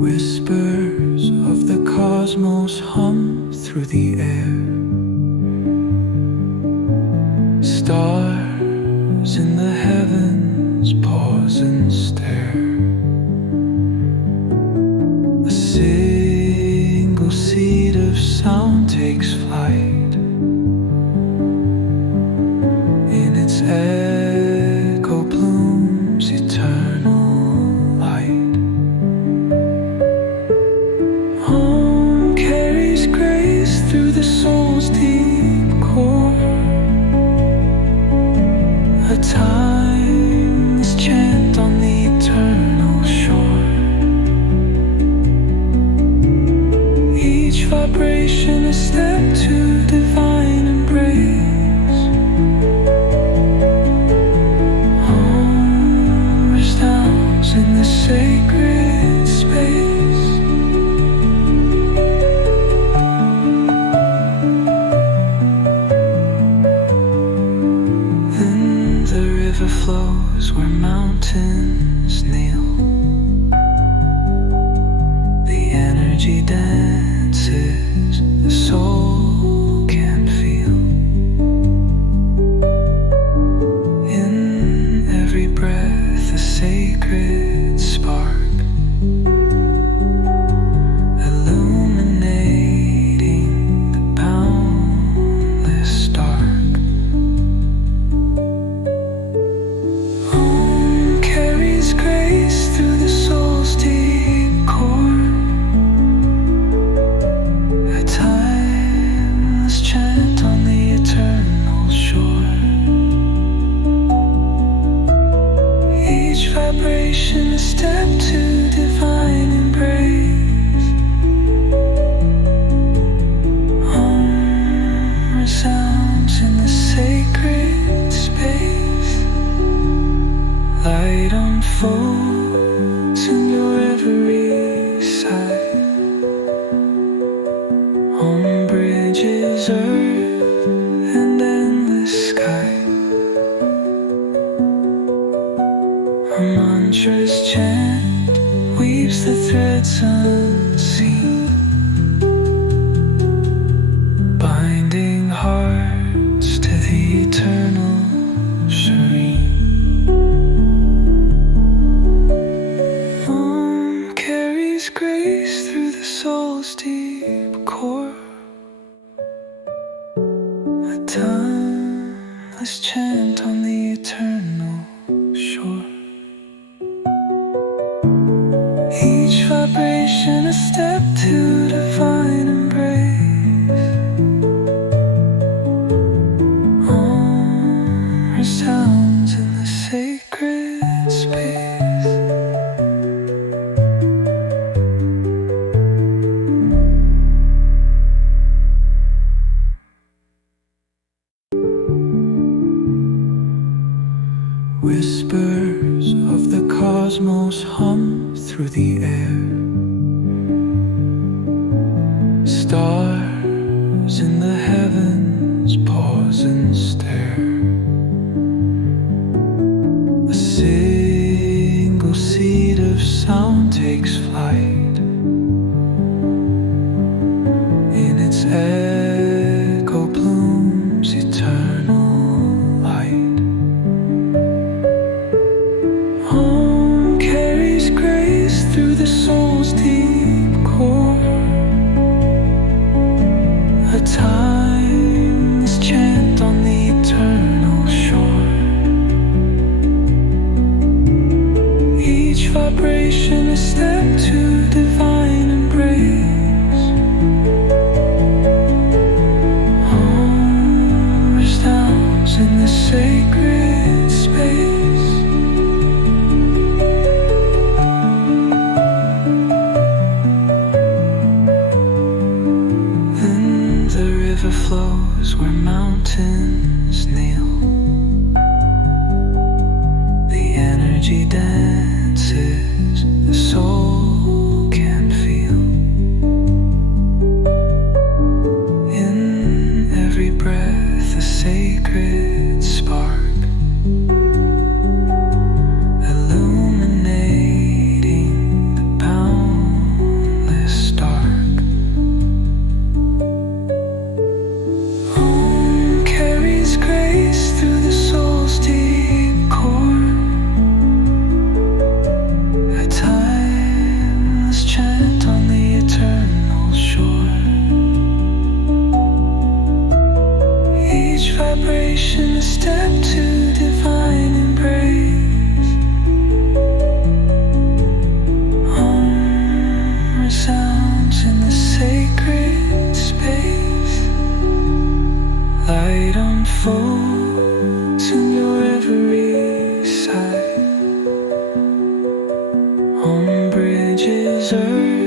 Whispers of the cosmos hum through the air. Stars in the heavens pause and stare. A single seed of sound takes flight. In its echo blooms eternal light. Home carries grace through the soul's deep core. A timeless chant on the eternal shore. Each vibration a step to divine embrace. Home resounds in the sacred space. Flows where mountains kneel. The energy dances, the soul can feel. In every breath a sacred spark, illuminating the boundless dark. Through the soul's deep core, a timeless chant on the eternal shore. Each vibration a step to divine embrace. Home resounds in the sacred space. Light unfolds in your every side. Home bridges earth and endless sky. Our mantra's chant weaves the threads unseen, binding hearts to the eternal serene. Grace through the soul's deep core, a timeless chant on the eternal shore. Each vibration a step to divine embrace. Home resounds in the sacred space. Whispers of the cosmos hum through the air. Stars in the heavens pause and stare. A single seed of sound takes flight. In its echo blooms eternal light. Home carries grace through the soul's deep core. A timeless chant on the eternal shore. Each vibration a step to divine embrace. Home resounds in the sacred space. Flows where mountains kneel. The energy dances, the on bridges earth